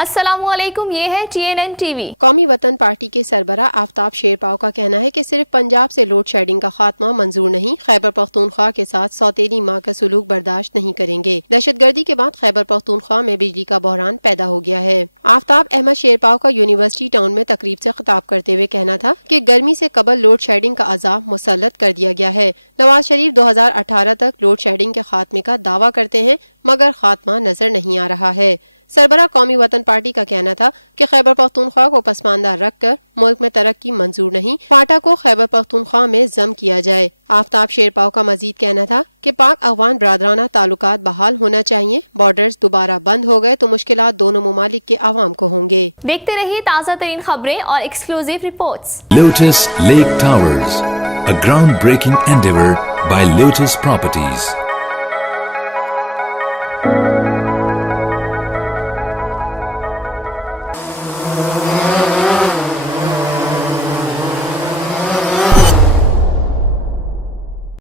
السلام علیکم، یہ ہے TNN TV۔ قومی وطن پارٹی کے سربراہ آفتاب شیرپاؤ کا کہنا ہے کہ صرف پنجاب سے لوڈ شیڈنگ کا خاتمہ منظور نہیں، خیبر پختونخوا کے ساتھ سوتیلی ماں کا سلوک برداشت نہیں کریں گے۔ دہشت گردی کے بعد خیبر پختونخوا میں بجلی کا بحران پیدا ہو گیا ہے۔ آفتاب احمد شیرپاؤ کا یونیورسٹی ٹاؤن میں تقریب سے خطاب کرتے ہوئے کہنا تھا کہ گرمی سے قبل لوڈ شیڈنگ کا عذاب مسلط کر دیا گیا ہے۔ نواز شریف 2018 تک لوڈ شیڈنگ کے خاتمے کا دعویٰ کرتے ہیں مگر خاتمہ نظر نہیں آ رہا ہے۔ سربراہ قومی وطن پارٹی کا کہنا تھا کہ خیبر پختونخوا کو پسماندہ رکھ کر ملک میں ترقی منظور نہیں، فاٹا کو خیبر پختونخوا میں ضم کیا جائے۔ آفتاب شیرپاؤ کا مزید کہنا تھا کہ پاک افغان برادرانہ تعلقات بحال ہونا چاہیے، بارڈرز دوبارہ بند ہو گئے تو مشکلات دونوں ممالک کے عوام کو ہوں گے۔ دیکھتے رہیے تازہ ترین خبریں اور exclusive reports. Lotus Lake Towers, a groundbreaking endeavor by Lotus Properties.